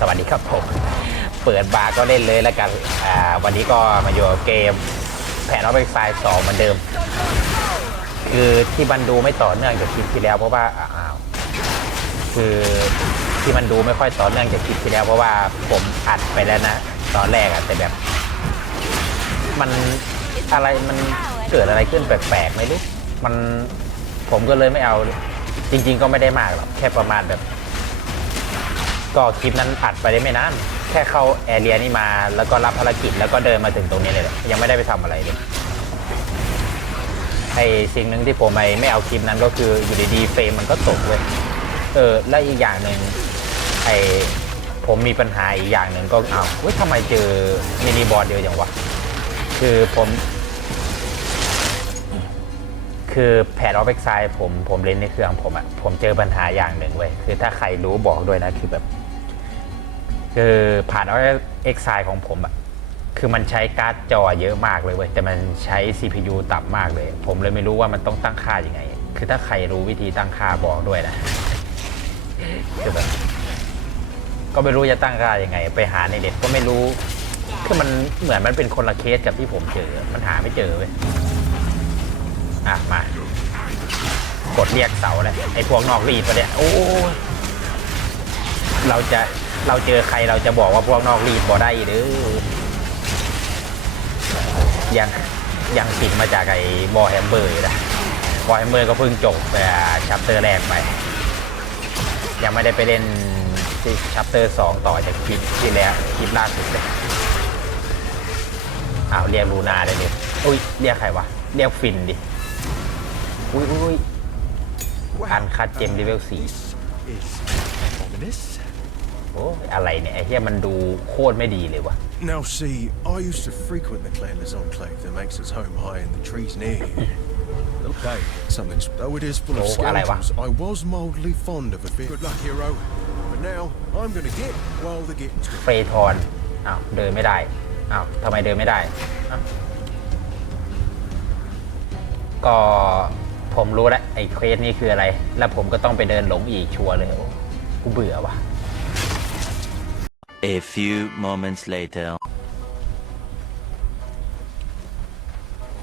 สวัสดีครับผม เปิดบาร์ก็เล่นเลยแล้วกัน อ่า วันนี้ก็มาอยู่เกมแผนออฟไฟสองเหมือนเดิม คือที่มันดูไม่ต่อเนื่องจากคลิปที่แล้วเพราะว่าอ้าวคือที่มันดูไม่ค่อยต่อเนื่องจากคลิปที่แล้วเพราะว่าผมอัดไปแล้วนะ ตอนแรกอะแต่แบบ มันอะไรมันเกิดอะไรขึ้นแปลกๆไม่รู้มันผมก็เลยไม่เอาจริง ๆ ก็ไม่ได้มากหรอกแค่ประมาณแบบ ก็คลิปนั้นอัดไปได้ไม่นานแค่เข้าแอเรียนี่มา แล้วก็รับภารกิจแล้วก็เดินมาถึงตรงนี้เลยแหละยังไม่ได้ไปทำอะไรเลยไอสิ่งหนึ่งที่ผมไม่ไม่เอาคลิปนั้นก็คืออยู่ดีๆเฟรมมันก็ตกเลยเออและอีกอย่างหนึ่งไอผมมีปัญหาอีกอย่างหนึ่งก็เอาเฮ้ยทำไมเจอมินิบอร์ดเดียวจังวะคือผม คือแพดออฟเอ็กไซผมผมเล่นในเครื่องผมอะผมเจอปัญหาอย่างหนึ่งเว้ยคือถ้าใครรู้บอกด้วยนะคือแบบ คือผ่านออฟเอ็กซของผมอะคือมันใช้การ์ดจอเยอะมากเลยเว้ยแต่มันใช้ CPU ต่ำมากเลย ผมเลยไม่รู้ว่ามันต้องตั้งค่ายัางไง คือถ้าใครรู้วิธีตั้งค่าบอกด้วยนะคือแบบก็ไม่รู้จะตั้งค่ายังไง ไปหาในเน็ตก็ไม่รู้คือมันเหมือนมันเป็นคนละเคสกับที่ผมเจอ มันหาไม่เจอเว้ยอะมากดเรียกเสาเลยไอ้พวกนอกรีดปเนี่ยโอ้เราจะ เราเจอใครเราจะบอกว่าพวกนอกรีดบอได้หรือยังยังติดมาจากไอ้บอแฮมเบอร์นะบอแฮมเบอร์ก็เพิ่งจบแต่ชัปเตอร์แรกไป ยังไม่ได้ไปเล่นที่ชัปเตอร์สองต่อจากคลิปที่แล้วคลิปล่าสุดเลยอ้าวเรียกลูนาได้เลยอุ้ยเรียกใครวะ เรียกฟินดิ อุ้ยอุ้ยอันคัดเจมเลเวลสี่ อ้ยอะไรเนี่ยไอ้เหี้ยมันดูโคตรไม่ดีเลยวะ Now, see, I used to frequent the clanless enclave that makes its home high in the trees near here. Okay. Something, though it is full of Oh, อะไรวะ? skeletons, I was mildly fond of a bit. Good luck, hero. But now, I'm gonna get while the getting's good. เฟยทอนอ้าวเดินไม่ได้อ้าวทำไมเดินไม่ได้อ้าวก็ผมรู้แล้วไอ้เควสนี่คืออะไร แล้วผมก็ต้องไปเดินหลงอีกชัวร์เลยโอ้กูเบื่อว่ะ A few moments later.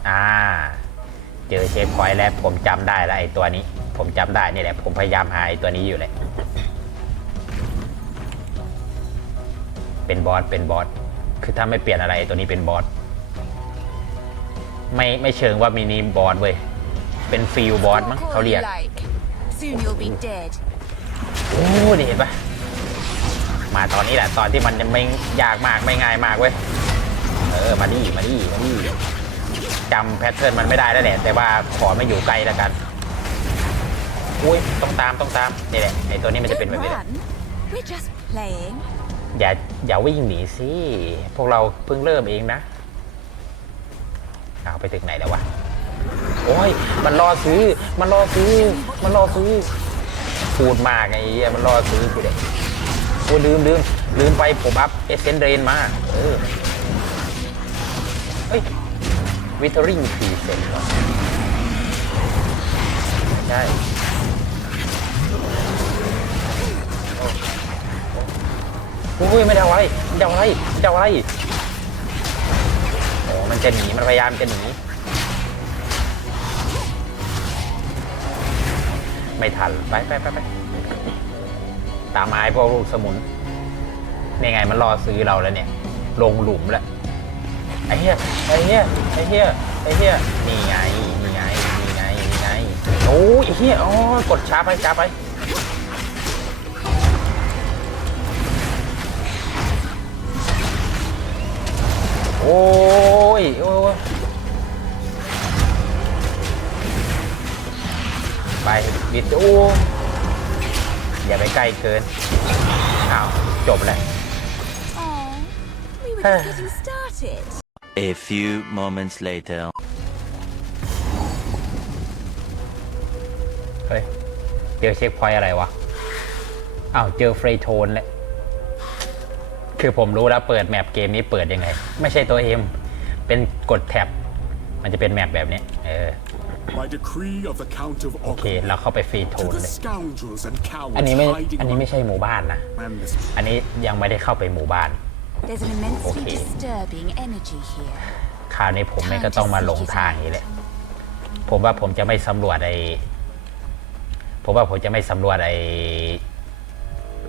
อ่า เจอเชฟพอยต์แล้วผมจำได้แล้วไอ้ตัวนี้ ผมจำได้นี่แหละ ผมพยายามหาไอ้ตัวนี้อยู่เลย เป็นบอส เป็นบอส คือถ้าไม่เปลี่ยนอะไรไอ้ตัวนี้เป็นบอส ไม่ไม่เชิงว่ามินิบอสเว้ย เป็นฟิลบอสมั้งเขาเรียก Soon you'll be dead. โอ้นี่เห็นปะ มาตอนนี้แหละตอนที่มันยังไม่ยากมากไม่ง่ายมากเว้ยเออมาดิมาดิมาดิจำแพทเทิร์นมันไม่ได้แล้วแหละแต่ว่าขอไม่อยู่ไกลแล้วกันอุ้ยต้องตามต้องตามนี่แหละไอตัวนี้มันจะเป็น Don't แบบนี้แหละ run. We're just playing. อย่าอย่าวิ่งหนีสิพวกเราเพิ่งเริ่มเองนะเอาไปถึงไหนแล้ววะโอ้ยมันรอซื้อมันรอซื้อมันรอซื้อพูดมากไอ้เหี้ยมันรอซื้อกูเลย โอ้ลืมลืมลืมไปผมอัพเอเซนเดรนมาเออเฮ้ยวิทอริงพรีเซนต์ใช่โอ้ยไม่ได้เอาอะไรไม่ได้เอาอะไรไม่ได้เอาอะไรโอ้มันจะหนีมันพยายามจะหนีไม่ทันไปไปไปไป ตามไม้พวกลูกสมุนนี่ไงมันรอซื้อเราแล้วเนี่ย ลงหลุมแล้วไอ้เหี้ยไอ้เหี้ยไอ้เหี้ยไอ้เหี้ยนี่ไงนี่ไงนี่ไงนี่ไงโอ้ยไอ้เหี้ยอ๋อกดช้าไปช้าไปโอ้ยโอ้ยไปบิดโอ้ อย่าไปใกล้เกินอ้าวจบแล้ว Aw, we were just getting started. A few moments later. เฮ้ย เจอเช็คพอยต์อะไรวะ อ้าว เจอเฟรโทนแล้วคือผมรู้แล้วเปิดแมปเกมนี้เปิดยังไง ไม่ใช่ตัวเอ็มเป็นกดแท็บ มันจะเป็นแมปแบบนี้ เออ By decree of the Count of โอเค Ogre, เราเข้าไปฟรีโท to น the เลย scoundrels and อัน cowards นี้ไม่ hiding อันนี้ไม่ใช่หมู่บ้านนะ among this อันนี้ยังไม่ได้เข้าไปหมู่บ้าน There's an immensely Okay. disturbing energy here. คราวนี้ผมแม่งก็ต้องมาหลงทางอย่างนี้แหละ ผมว่าผมจะไม่สำรวจไอผมว่าผมจะไม่สำรวจไอ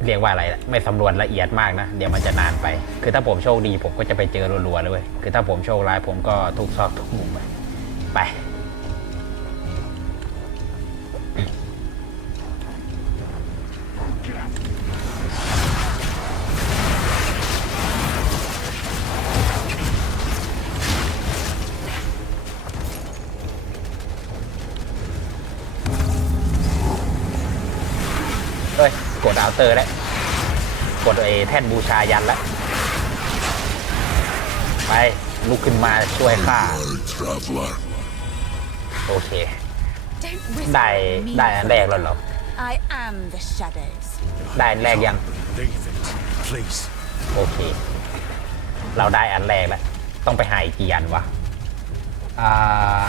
เรียกว่าอะไรล่ะไม่สำรวจละเอียดมากนะ เดี๋ยวมันจะนานไป คือถ้าผมโชคดีผมก็จะไปเจอรัวๆเลยเว้ยคือถ้าผมโชคร้ายผมก็ทุกซอกทุกมุมไปไป เตอร์แล้วกดไอ้แท่นบูชายันแล้วไปลุกขึ้นมาช่วยข้าโอเค ได้ได้อันแรกแล้วเหรอ I am the shadows. ได้อันแรกยัง โอเค เราได้อันแรกแล้ว ต้องไปหาอีกกี่อันวะอ่า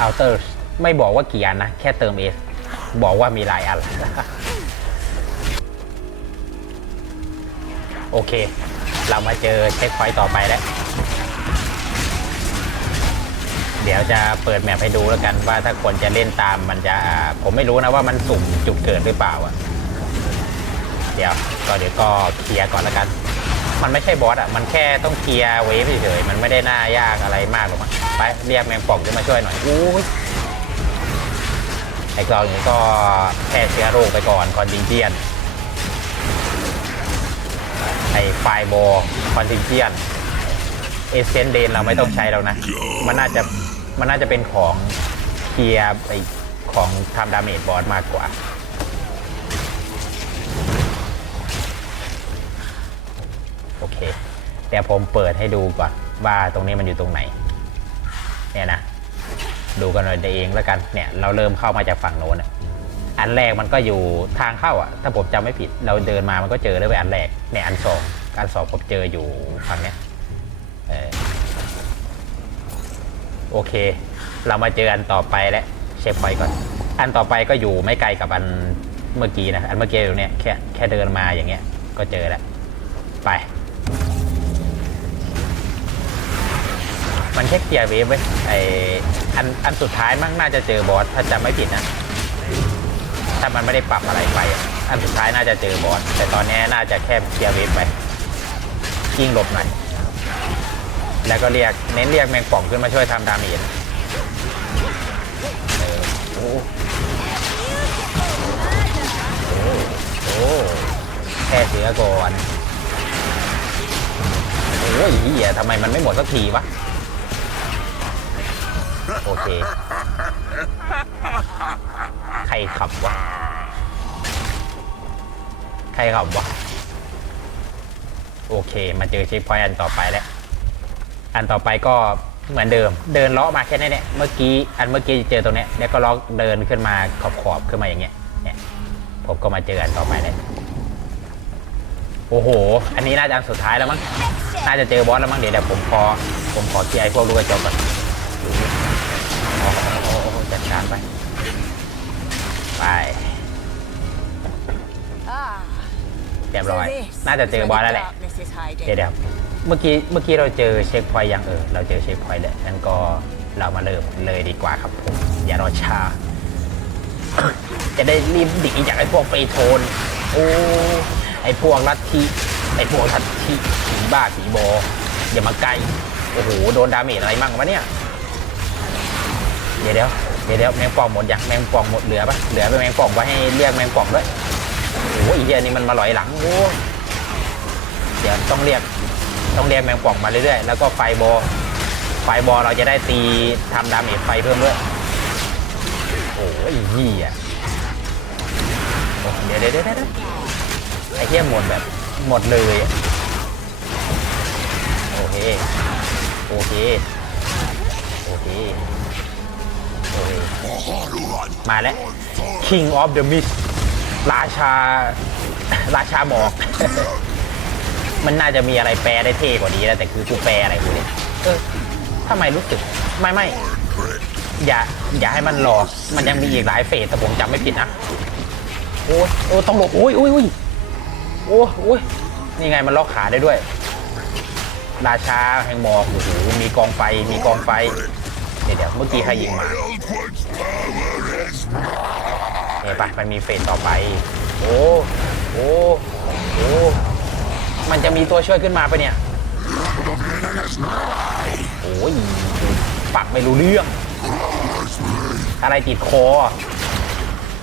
อัลเตอร์ไม่บอกว่ากี่อันนะ แค่เติมเอสบอกว่ามีหลายอัน โอเค เรามาเจอเช็คพอยต์ต่อไปแล้ว เดี๋ยวจะเปิดแมปให้ดูแล้วกันว่าถ้าคนจะเล่นตามมันจะผมไม่รู้นะว่ามันสุ่มจุดเกิดหรือเปล่าอะเดี๋ยวก็เดี๋ยวก็เคลียร์ก่อนแล้วกัน มันไม่ใช่บอสอะมันแค่ต้องเคลียร์เวฟเฉยๆมันไม่ได้น่ายากอะไรมากหรอกมั้งไปเรียกแมงป่องขึ้นมาช่วยหน่อยอู้ยไอ้กลองนี้ก็แค่เชื้อโรคไปก่อนคอนดิงเจียน ไอ้ไฟบอลคอนดิงเจียนเอเซนเดนเราไม่ต้องใช้แล้วนะ มันน่าจะมันน่าจะเป็นของเคลียร์ไอของทำดาเมจบอสมากกว่า โอเคเดี๋ยวผมเปิดให้ดูก่อนว่าตรงนี้มันอยู่ตรงไหน เนี่ยนะ ดูกันหน่อยเองแล้วกัน เนี่ย เราเริ่มเข้ามาจากฝั่งโน้นอะ อันแรกมันก็อยู่ทางเข้าอะ ถ้าผมจำไม่ผิด เราเดินมามันก็เจอเลยไปอันแรกเนี่ยอันสองอันสองผมเจออยู่ฝั่งเนี้ยเออโอเค เรามาเจออันต่อไปแล้วเช็คไว้ก่อน อันต่อไปก็อยู่ไม่ไกลกับอันเมื่อกี้นะ อันเมื่อกี้อยู่เนี่ยแค่แค่เดินมาอย่างเงี้ย ก็เจอแล้ว ไป มันแค่เคลียร์เวฟเว้ไออันอันสุดท้ายมั่งน่าจะเจอบอสถ้าจำไม่ผิดนะ ถ้ามันไม่ได้ปรับอะไรไปอันสุดท้ายน่าจะเจอบอสแต่ตอนนี้น่าจะแค่เคลียร์เวฟไปยิ่งหลบหน่อยแล้วก็เรียกเน้นเรียกแมงป่องขึ้นมาช่วยทำดาเมจโอ้โอ้โอ้แค่เสือก่อนโอ้ยเหี้ยทำไมมันไม่หมดสักทีวะ โอเค ครขับวะ ใครขับวะ โอเค มาเจอเช็คพอยต์อันต่อไปแล้ว อันต่อไปก็เหมือนเดิม เดินเลาะมาแค่นี้เนี่ย เมื่อกี้ อันเมื่อกี้เจอตรงเนี้ย แล้วก็เลาะเดินขึ้นมาขอบขอบขึ้นมาอย่างเงี้ย เนี่ย ผมก็มาเจออันต่อไปเลยโอ้โห อันนี้น่าจะอันสุดท้ายแล้วมั้ง น่าจะเจอบอสแล้วมั้ง เดี๋ยวเดี๋ยวผมขอ ผมขอเคลียร์ไอ้พวกลูกกระจกก่อน ไป Ah, เรียบ so ร้อย this น่าจะเจอบอส is แล้ว where แห the ละ darkness is hiding. เดี๋ยวเดี๋ยวเมื่อกี้เมื่อกี้เราเจอเช็คพอยต์ยังเออ เราเจอเช็คพอยต์แล้วงั้นก็เรามาเริ่มเลยดีกว่าครับผม อย่ารอช้า จะได้รีบหนีจากไอ้พวกเปโทน โอ้ไอ้พวกลัทธิไอ้พวกลัทธิผีบ้าผีบอ อย่ามาใกล้ โอ้โห โดนดาเมจอะไรมั่งวะเนี่ย เดี๋ยวเดี๋ยวเดี๋ยวเดี๋ยวแมงป่องหมดอยางแมงป่องหมดเหลือปะเหลือไปแมงป่องไว้ให้เรียกแมงป่องด้วยโอ้โหอีเหี้ยนี่มันมาหลอยหลังโอ้เดี๋ยวต้องเรียกต้องเรียกแมงป่องมาเรื่อยๆแล้วก็ไฟบอลไฟบอลเราจะได้ตีทำดาเมจไฟเพิ่มด้วยโอ้ยเหี้ยโอ้เดี๋ยวเดี๋ยวเดี๋ยวไอ้เหี้ยหมดแบบหมดเลยโอเคโอเคโอเค มาแล้ว King of the Mist ราชา ราชาหมอก มันน่าจะมีอะไรแปลได้เท่กว่านี้แล้วแต่คือกูแปลอะไรกูเนี่ยเออทำไมรู้สึก ไม่ไม่อย่า อย่าให้มันหลอก มันยังมีอีกหลายเฟสแต่ผมจำไม่ผิดนะ โอ้ยโอ้ยต้องหลบโอ้ยโอ้ยโอ้ยโอ้ยโอ้ยนี่ไงมันล็อกขาได้ด้วย ราชาแห่งหมอกโอ้โหมีกองไฟ มีกองไฟเดี๋ยวเดี๋ยวเมื่อกี้ใครยิงมาเนี่ยปะมันมีเฟสต่อไป โอ้โอ้โอ้มันจะมีตัวช่วยขึ้นมาปะเนี่ยโอ้ยปักไม่รู้เรื่อง อะไรติดคอ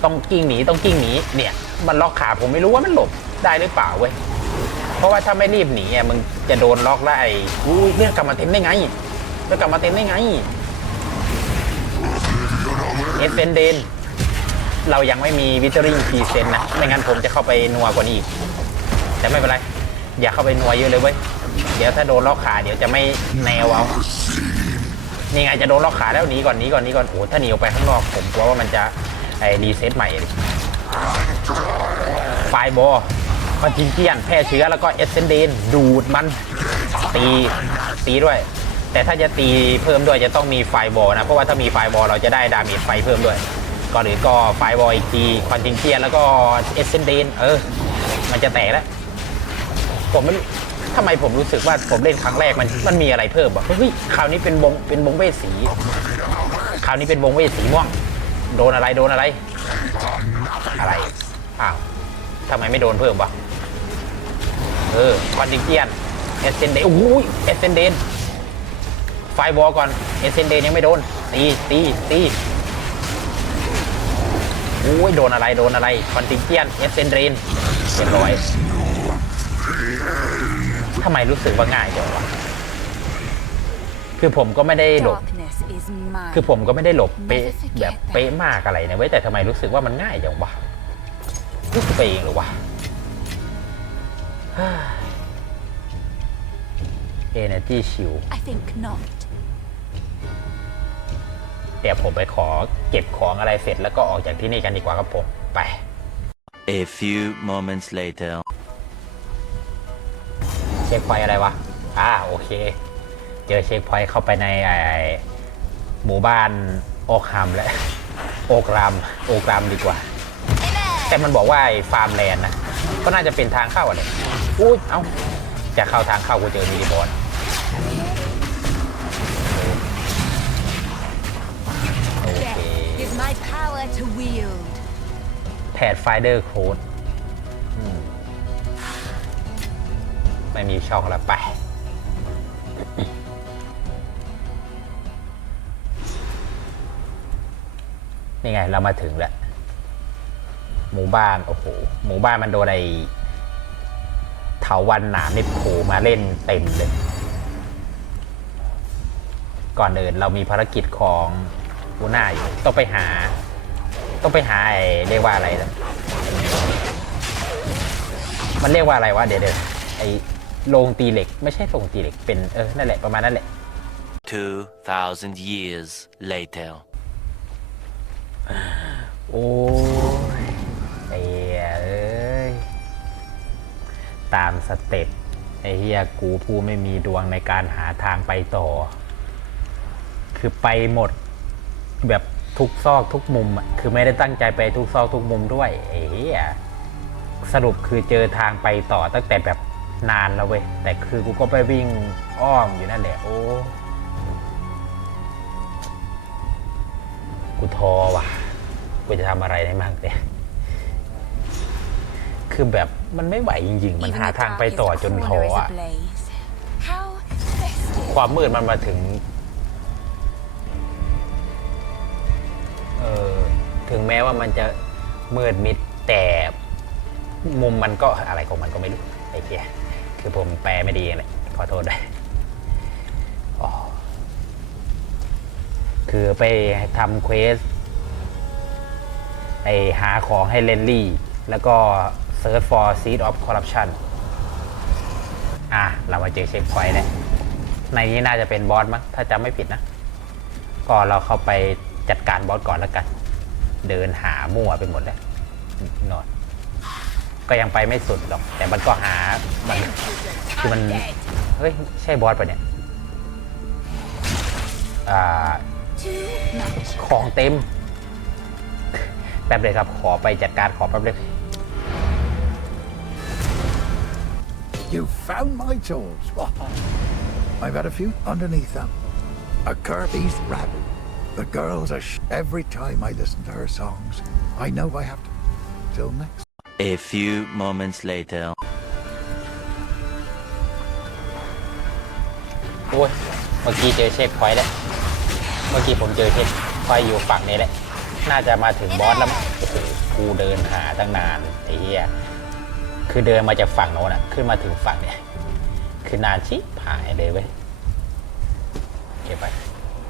ต้องกิ้งหนีต้องกิ้งหนีเนี่ย มันล็อกขาผมไม่รู้ว่ามันหลบได้หรือเปล่าเว้ยเพราะว่าถ้าไม่รีบหนีอะมึงจะโดนล็อกแล้วไอ้อุ้ยเรื่องกลับมาเต็มได้ไงเรื่องกลับมาเต็มได้ไง เอสเซนเดนเรายังไม่มีวิตเตอริงพรีเซนนะ ไม่งั้นผมจะเข้าไปนัวกว่านี้อีก แต่ไม่เป็นไร อย่าเข้าไปนัวเยอะเลยเว้ย เดี๋ยวถ้าโดนล็อกขาเดี๋ยวจะไม่แนวเอานี่ไงจะโดนล็อกขาแล้วหนีก่อนหนีก่อนหนีก่อนโอ้ถ้าหนีออกไปข้างนอกผมกลัวว่ามันจะไอ้รีเซ็ตใหม่ไฟบอลคอนทิงเจียนแพร่เชื้อแล้วก็เอสเซนเดนดูดมันตีตีด้วย แต่ถ้าจะตีเพิ่มด้วยจะต้องมีไฟบอลนะ เพราะว่าถ้ามีไฟบอลเราจะได้ดาเมจไฟเพิ่มด้วย ก่อนอื่นก็ไฟบอลอีกทีคอนทิงเจียนแล้วก็เอสเซนเดนเออ มันจะแตกแล้ว ผมไม่รู้ทำไมผมรู้สึกว่าผมเล่นครั้งแรกมันมันมีอะไรเพิ่มวะเฮ้ยคราวนี้เป็นวงเป็นวงเวสี คราวนี้เป็นวงเวสีม่วง โดนอะไรโดนอะไร อะไรอ้าวทำไมไม่โดนเพิ่มวะเออคอนดิเกียนเอเซนเดนโอ้ยเอเซนเดน ไฟบอลก่อนเอเซนเดนยังไม่โดน ตีตีตีโอ้ยโดนอะไรโดนอะไรคอนดิเกียนเอเซนเดนเรียบร้อยทำไมรู้สึกว่าง่ายจังวะคือผมก็ไม่ได้หลบ Darkness is mine. คือผมก็ไม่ได้หลบเป๊ะแบบเป๊ะมากอะไรนะเว้ยแต่ทำไมรู้สึกว่ามันง่ายจังวะรู้สึกไปเองหรือวะ Energy Shield I think not. เดี๋ยวผมไปขอเก็บของอะไรเสร็จแล้วก็ออกจากที่นี่กันดีกว่าครับผมไป A few moments later. เช็คพอยต์อะไรวะ อ่าโอเค เจอเช็คพอยต์เข้าไปในไอ้หมู่บ้านโอกฮัมแล้วโอกรามโอกรามดีกว่า แต่มันบอกว่าไอ้ฟาร์มแลนด์นะ ก็น่าจะเป็นทางเข้าอะไรอุ้ย เอ้า จะเข้าทางเข้ากูเจอมินิบอส my power to wield. แพดไฟเดอร์โค้ดไม่มีช่องแล้วไป นี่ไง เรามาถึงแล้ว หมู่บ้าน โอ้โห หมู่บ้านมันโดนไอเถาวันหนามนี่โผล่มาเล่นเต็มเลย ก่อนเดินเรามีภารกิจของ หัวหน้าอยู่ต้องไปหา ต้องไปหาไอ้เรียกว่าอะไรนะมันเรียกว่าอะไรวะเดี๋ยวเดี๋ยวไอ้โรงตีเหล็ก ไม่ใช่โรงตีเหล็กเป็นเออนั่นแหละประมาณนั้นแหละ 2,000 years later. โอ้ยไอ้เหี้ยเอ้ยตามสเต็ปไอ้เฮียกูผู้ไม่มีดวงในการหาทางไปต่อ คือไปหมด แบบทุกซอกทุกมุมอะคือไม่ได้ตั้งใจไปทุกซอกทุกมุมด้วยไอ้เฮียสรุปคือเจอทางไปต่อตั้งแต่แบบนานแล้วเว้ยแต่คือกูก็ไปวิ่งอ้อมอยู่นั่นแหละโอ้กูท้อว่ะกูจะทำอะไรได้มากเนี่ยคือแบบมันไม่ไหวจริง ๆ มัน Even หา the ทางไปต่อ darkest จนท้อ corner is อะ ablaze. How festive. ความมืดมันมาถึง ออถึงแม้ว่ามันจะมืดมิดแต่มุมมันก็อะไรของมันก็ไม่รู้ไอ้เหี้ยคือผมแปลไม่ดีเละขอโทษด้วยคือไปทำเควสไอหาของให้เลนลี่ แล้วก็ search for seed of corruption อะ เรามาเจอเช็คพอยต์แล้วในนี้น่าจะเป็นบอสมั้งถ้าจำไม่ผิดนะ ก็เราเข้าไป จัดการบอสก่อนแล้วกัน เดินหามั่วไปหมดแล้วนอน ก็ยังไปไม่สุดหรอก แต่มันก็หามันคือมันเฮ้ยใช่บอสปะเนี่ยอ่าของเต็ม แป๊บเลยครับขอไปจัดการขอแป๊บเลย You found my tools. I've had a few underneath them. A Kirby's rabbit. The girls are sh- every time I listen to her songs. I know I have to. Till next. A few moments later. โอ้ยเมื่อกี้เจอเช็คพอยต์แล้ว เมื่อกี้ผมเจอเช็คพอยต์อยู่ฝั่งนี้แหละ น่าจะมาถึงบอสแล้วมั้งโอ้โหกูเดินหาตั้งนานไอ้เหี้ยคือเดินมาจากฝั่งโน้นอะขึ้นมาถึงฝั่งเนี่ย คือนานชิบหายเลยเว้ย เก็บไป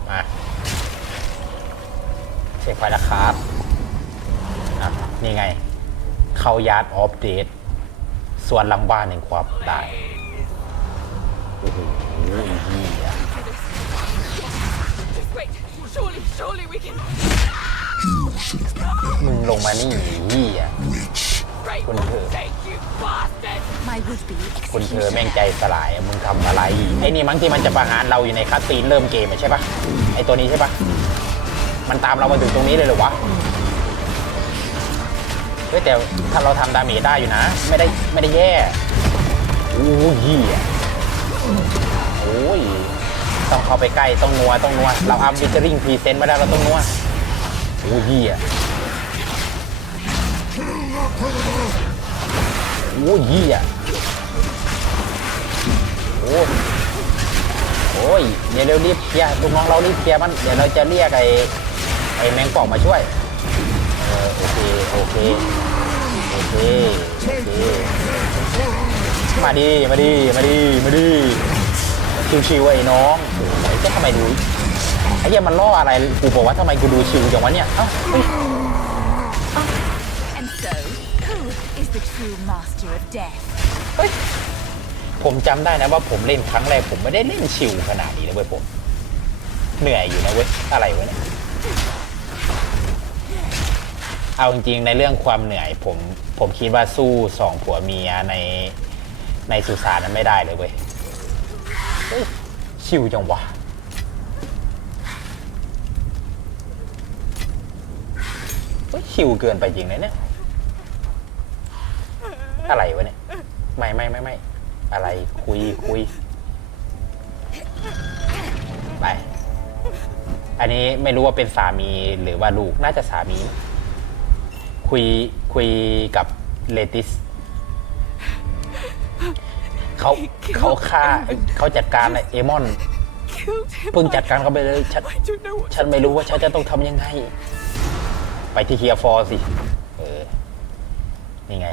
มาเช็คพอยต์แล้วครับอะนี่ไง เข้ายาร์ดออฟเดตส่วนหลังบ้านแห่งความตายโอ้โหเหี้ย Just wait. Surely, surely we can มึงลงมานี่เหี้ย break คุณเธอ Thank you, bastard. My would-be คุณเธอแม่งใจสลายอะมึงทำอะไร ไอ้นี่มั้งที่มันจะประหารเราอยู่ในคัสซีนเริ่มเกมอะใช่ปะไอ้ตัวนี้ใช่ปะ มันตามเรามาถึงตรงนี้เลยเหรอวะเฮ้ยแต่ถ้าเราทำดาเมจได้อยู่นะ ไม่ได้ไม่ได้แย่โอ้ยเหี้ยโอ้ยต้องเข้าไปใกล้ต้องนัวต้องนัวเราอัพวิจริงพรีเซนต์มาได้เราต้องนัวโอ้ยเหี้ยโอ้ยเหี้ยโอ้ โอ้ยเดี๋ยวเร็วรีบเคลียร์ลูกน้องเรารีบเคลียร์มันเดี๋ยวเราจะเรียกไอ้ไอ้แมงป่องมาช่วยเออโอเคโอเคโอเคโอเคมาดีมาดีมาดีมาดีชิวๆไอ้น้องโอ้ยจะทำไมดูไอ้เหี้ยมันล่ออะไรกูบอกว่าทำไมกูดูชิวจังวะเนี่ยเอ้าเฮ้ย ผมจำได้นะว่าผมเล่นครั้งแรกผมไม่ได้เล่นชิวขนาดนี้นะเว้ยผม เหนื่อยอยู่นะเว้ยอะไรวะเนี่ยเอาจริงๆในเรื่องความเหนื่อยผมผมคิดว่าสู้สองผัวเมียในในสุสานนั้นไม่ได้เลยเว้ยชิวจังวะชิวเกินไปจริงเลยเนี่ย อะไรวะเนี่ย ไม่ไม่ไม่ไม่ อะไรคุยคุย ไป อันนี้ไม่รู้ว่าเป็นสามีหรือว่าลูกน่าจะสามี คุยคุยกับเลติสเขาเขาฆ่าเขาจัดการเอมอน เพิ่งจัดการเขาไปเลยฉันฉันไม่รู้ว่าฉันจะต้องทำยังไง ไปที่เคียร์ฟอร์สิ เออ นี่ไง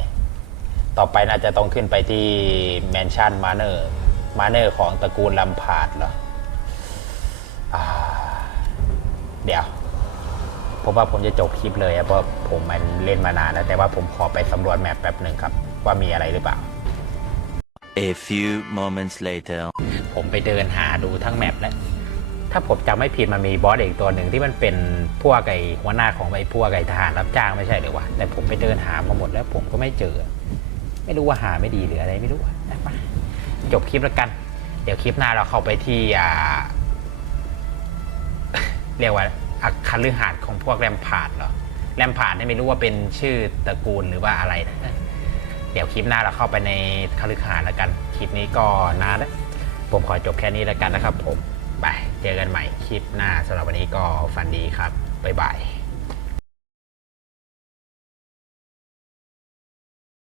ต่อไปน่าจะต้องขึ้นไปที่แมนชั่นมาเนอร์มาเนอร์ของตระกูลลัมพาร์ดเหรออ่าเดี๋ยวผมว่าผมจะจบคลิปเลยอะเพราะผมมันเล่นมานานแล้ว แต่ว่าผมขอไปสำรวจแมปแป๊บหนึ่งครับ ว่ามีอะไรหรือเปล่า A few moments later. ผมไปเดินหาดูทั้งแมปแล้ว ถ้าผมจำไม่ผิดมันมีบอสอีกตัวหนึ่งที่มันเป็นพวกไอ้หัวหน้าของไอ้พวกไอ้ทหารรับจ้างไม่ใช่หรือวะแต่ผมไปเดินหามาหมดแล้วผมก็ไม่เจอ ไม่รู้ว่าหาไม่ดีหรืออะไรไม่รู้อะนะจบคลิปแล้วกัน เดี๋ยวคลิปหน้าเราเข้าไปที่เรียกว่าอัคฤหาสน์ของพวกแรมพาดเหรอแรมพาดนี่ไม่รู้ว่าเป็นชื่อตระกูลหรือว่าอะไรนะเดี๋ยวคลิปหน้าเราเข้าไปในคฤหาสน์แล้วกัน คลิปนี้ก็นานแล้วผมขอจบแค่นี้แล้วกันนะครับผมไปเจอกันใหม่คลิปหน้าสำหรับวันนี้ก็ฝันดีครับบ๊ายบาย